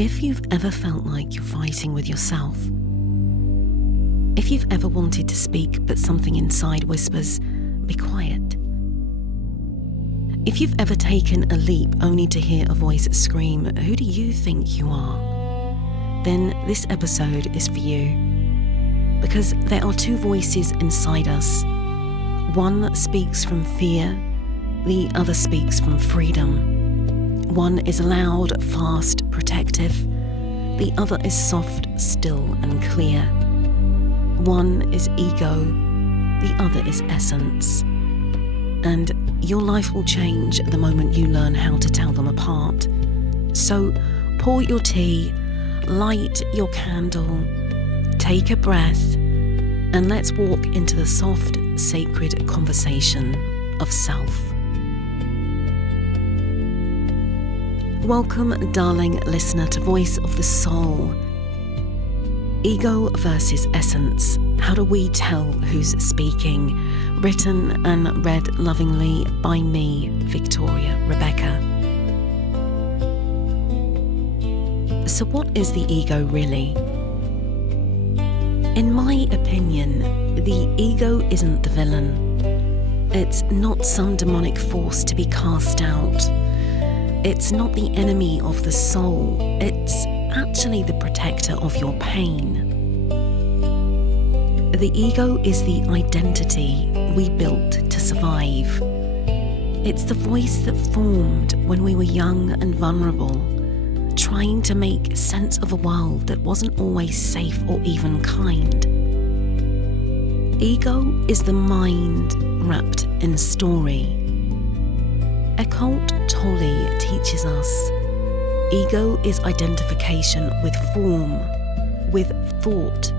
If you've ever felt like you're fighting with yourself, if you've ever wanted to speak but something inside whispers, "Be quiet." If you've ever taken a leap only to hear a voice scream, "Who do you think you are?" then this episode is for you. Because there are two voices inside us. One speaks from fear, the other speaks from freedom. One is loud, fast, protective. The other is soft, still, and clear. One is ego, the other is essence. And your life will change the moment you learn how to tell them apart. So pour your tea, light your candle, take a breath, and let's walk into the soft, sacred conversation of self. Welcome, darling listener, to Voice of the Soul. Ego versus essence. How do we tell who's speaking? Written and read lovingly by me, Victoria Rebecca. So what is the ego really? In my opinion, the ego isn't the villain. It's not some demonic force to be cast out. It's not the enemy of the soul. It's actually the protector of your pain. The ego is the identity we built to survive. It's the voice that formed when we were young and vulnerable, trying to make sense of a world that wasn't always safe or even kind. Ego is the mind wrapped in story. Eckhart Tolle teaches us ego is identification with form, with thought,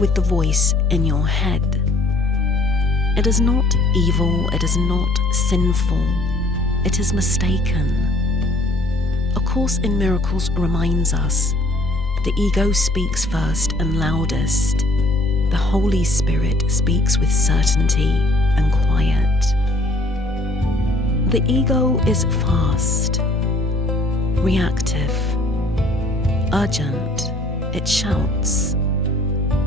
with the voice in your head. It is not evil, it is not sinful, it is mistaken. A Course in Miracles reminds us the ego speaks first and loudest. The Holy Spirit speaks with certainty and quiet. The ego is fast, reactive, urgent. It shouts,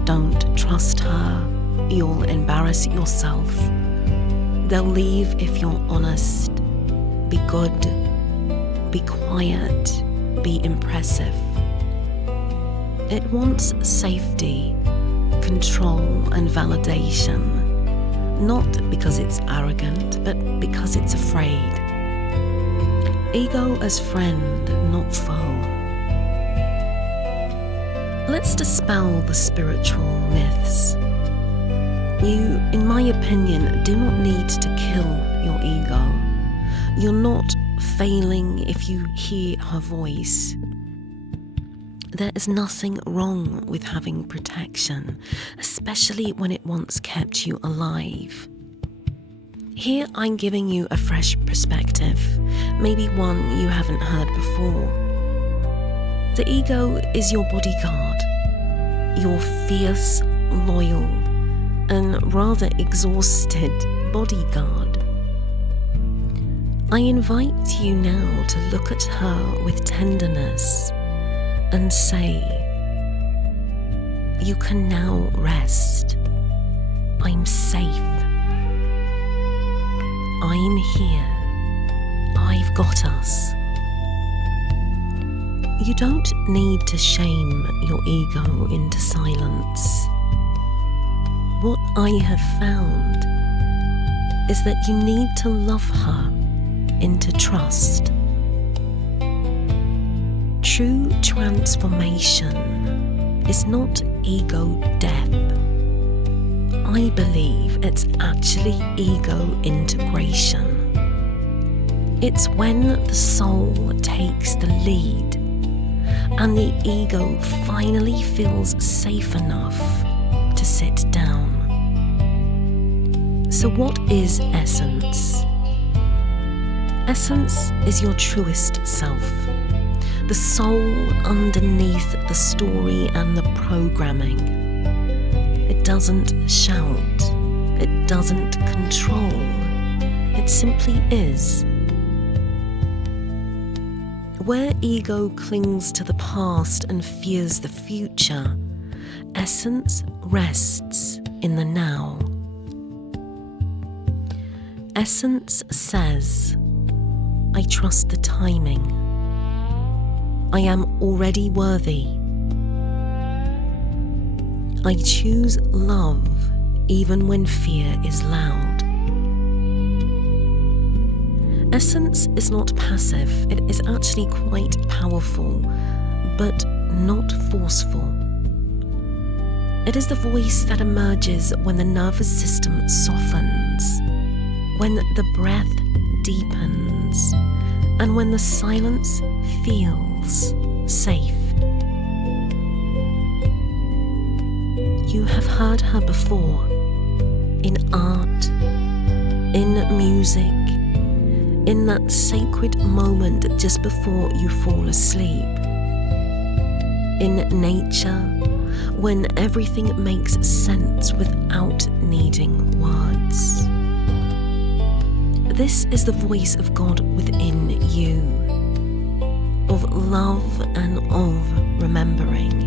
"Don't trust her, you'll embarrass yourself. They'll leave if you're honest. Be good, be quiet, be impressive." It wants safety, control, and validation. Not because it's arrogant, but because it's afraid. Ego as friend, not foe. Let's dispel the spiritual myths. You, in my opinion, do not need to kill your ego. You're not failing if you hear her voice. There is nothing wrong with having protection, especially when it once kept you alive. Here I'm giving you a fresh perspective, maybe one you haven't heard before. The ego is your bodyguard, your fierce, loyal, and rather exhausted bodyguard. I invite you now to look at her with tenderness and say, "You can now rest. I'm safe. I'm here. I've got us." You don't need to shame your ego into silence. What I have found is that you need to love her into trust. True transformation is not ego death. I believe it's actually ego integration. It's when the soul takes the lead and the ego finally feels safe enough to sit down. So what is essence? Essence is your truest self. The soul underneath the story and the programming. It doesn't shout. It doesn't control. It simply is. Where ego clings to the past and fears the future, essence rests in the now. Essence says, I trust the timing. I am already worthy. I choose love even when fear is loud. Essence is not passive, it is actually quite powerful, but not forceful. It is the voice that emerges when the nervous system softens, when the breath deepens, and when the silence feels safe. You have heard her before, in art, in music, in that sacred moment just before you fall asleep. In nature, when everything makes sense without needing words. This is the voice of God within you, of love and of remembering.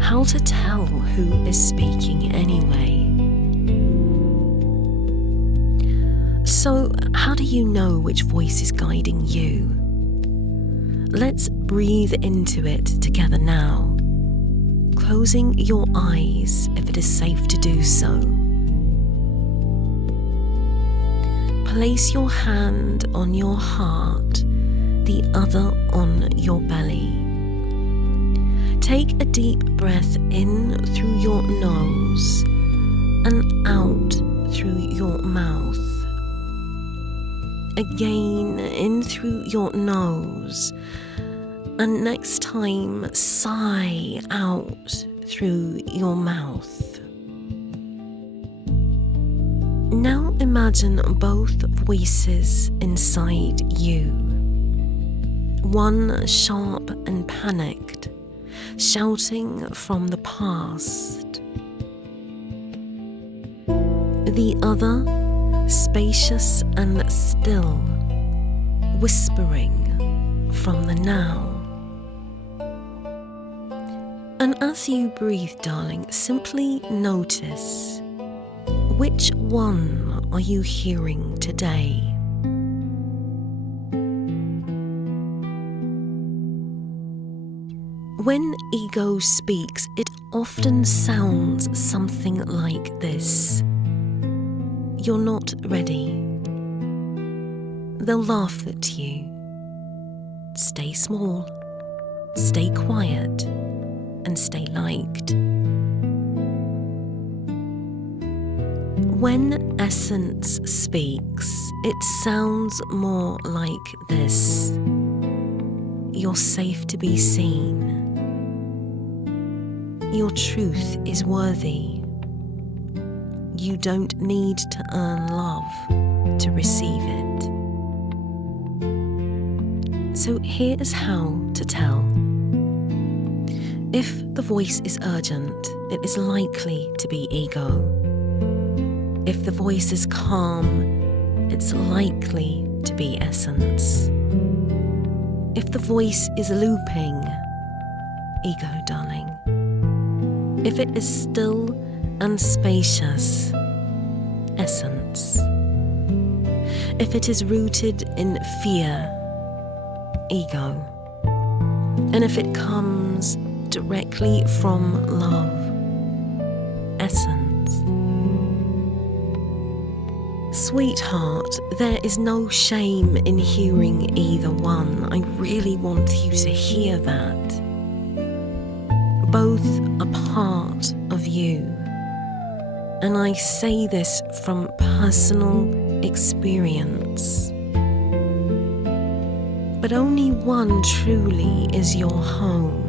How to tell who is speaking anyway? So, how do you know which voice is guiding you? Let's breathe into it together now, closing your eyes if it is safe to do so. Place your hand on your heart, the other on your belly. Take a deep breath in through your nose and out through your mouth. Again, in through your nose, and next time, sigh out through your mouth. Now imagine both voices inside you. One sharp and panicked, shouting from the past. The other spacious and still, whispering from the now. And as you breathe, darling, simply notice, which one are you hearing today? When ego speaks, it often sounds something like this. You're not ready. They'll laugh at you. Stay small, stay quiet, and stay liked. When essence speaks, it sounds more like this. You're safe to be seen. Your truth is worthy. You don't need to earn love to receive it. So here is how to tell. If the voice is urgent, it is likely to be ego. If the voice is calm, it's likely to be essence. If the voice is looping, ego, darling. If it is still and spacious, essence. If it is rooted in fear, ego. And if it comes directly from love, essence. Sweetheart, there is no shame in hearing either one. I really want you to hear that. Both are part of you. And I say this from personal experience. But only one truly is your home.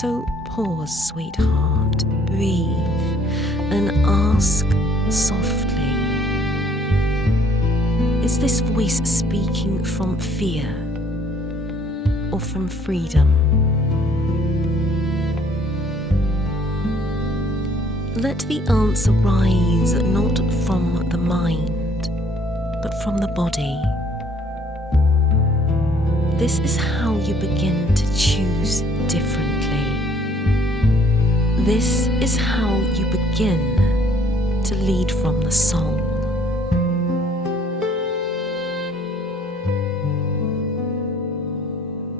So pause, sweetheart, breathe, and ask softly, is this voice speaking from fear or from freedom? Let the answer rise not from the mind, but from the body. This is how you begin to choose differently. This is how you begin to lead from the soul.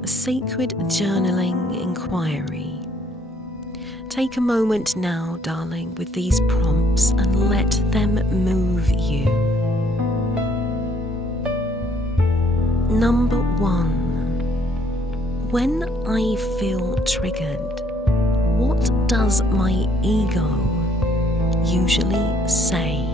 A sacred journaling inquiry. Take a moment now, darling, with these prompts and let them move you. Number 1. When I feel triggered, what does my ego usually say?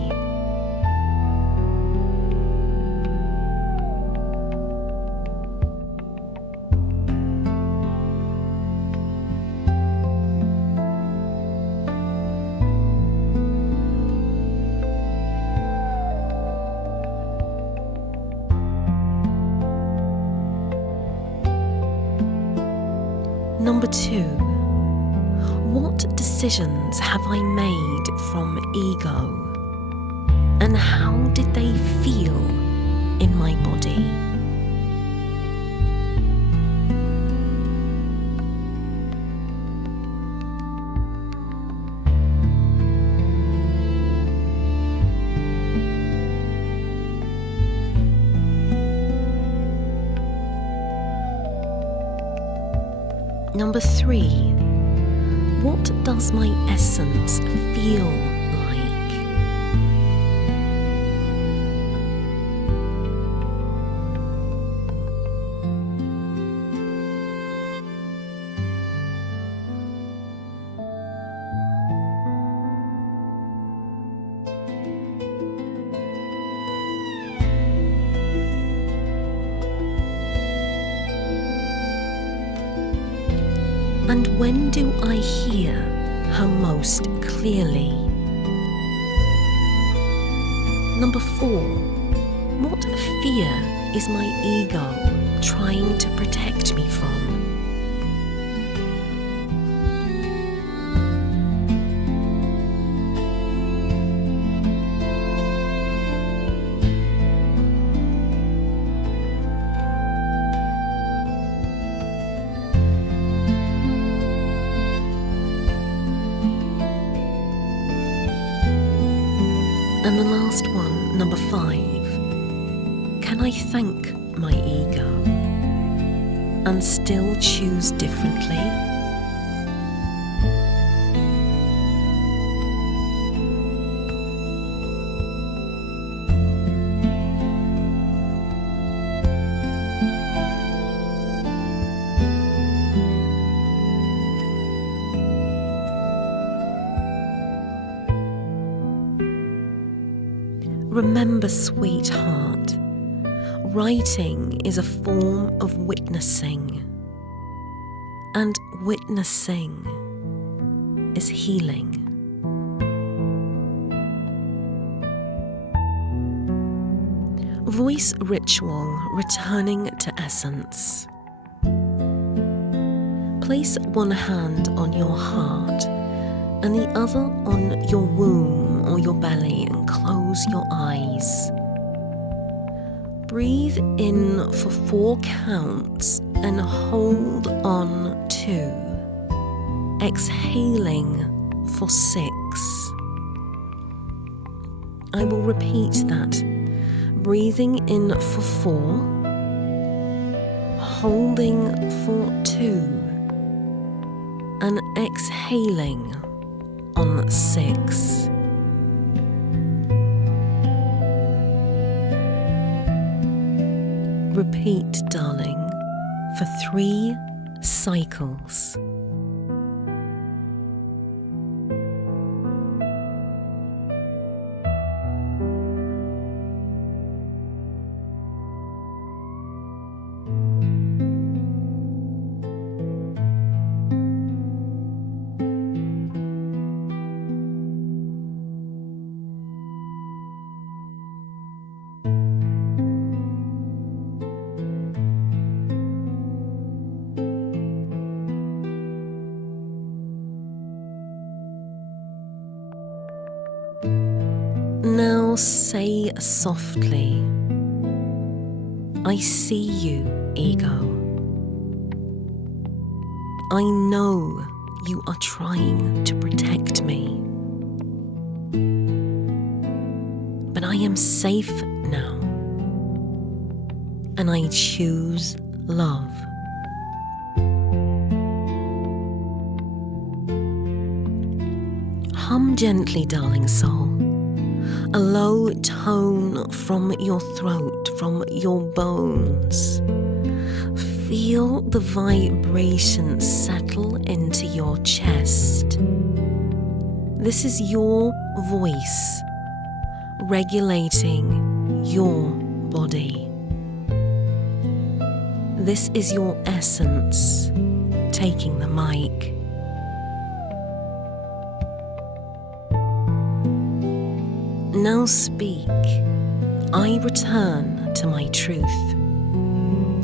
Number 2. What decisions have I made from ego? And how did they feel in my body? Number 3. What does my essence feel like? And when do I hear her most clearly? Number 4. What fear is my ego trying to protect me from? And the last one, number 5. Can I thank my ego and still choose differently? Remember, sweetheart, writing is a form of witnessing, and witnessing is healing. Voice ritual returning to essence. Place one hand on your heart and the other on your womb or your belly and close your eyes. Breathe in for 4 counts and hold on 2. Exhaling for 6. I will repeat that. Breathing in for 4, holding for 2, and exhaling on 6. Repeat, darling, for 3 cycles. Now Now say softly, I see you, ego. I know you are trying to protect me. But I am safe now, and I choose love. Hum gently, darling soul, a low tone from your throat, from your bones. Feel the vibration settle into your chest. This is your voice regulating your body. This is your essence taking the mic. Now speak. I return to my truth.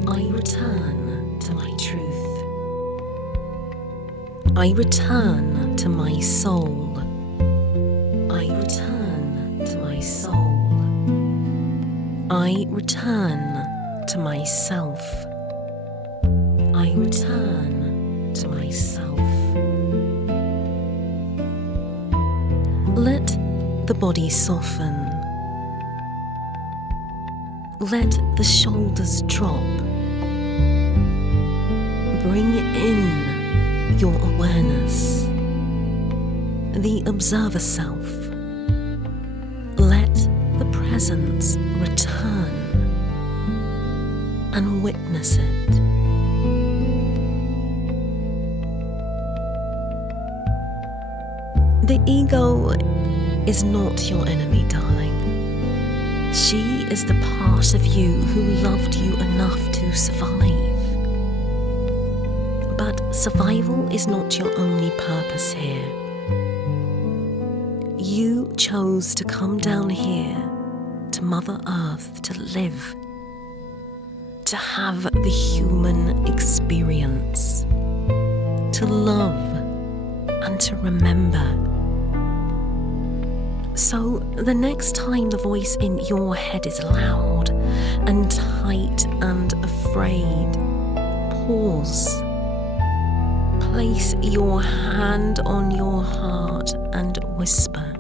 I return to my truth. I return to my soul. I return to my soul. I return to myself. I return to myself. Let the body soften. Let the shoulders drop. Bring in your awareness, the observer self. Let the presence return and witness it. The ego is not your enemy, darling. She is the part of you who loved you enough to survive. But survival is not your only purpose here. You chose to come down here to Mother Earth to live, to have the human experience, to love and to remember. So the next time the voice in your head is loud and tight and afraid, pause. Place your hand on your heart and whisper,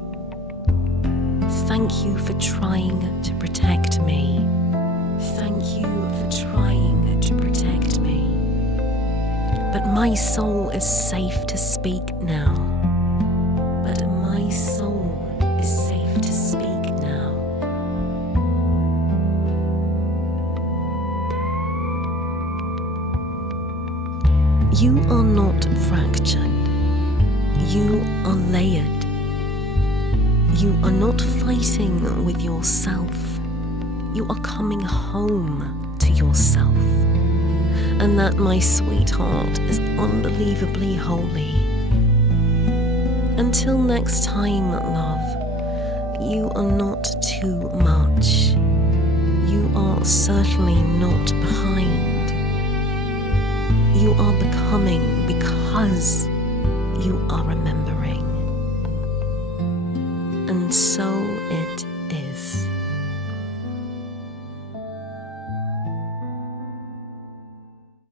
thank you for trying to protect me. Thank you for trying to protect me. But my soul is safe to speak now. But my soul is safe to speak now. You are not fractured. You are layered. You are not fighting with yourself. You are coming home to yourself. And that, my sweetheart, is unbelievably holy. Until next time, love, you are not too much. You are certainly not behind. You are becoming because you are remembering. And so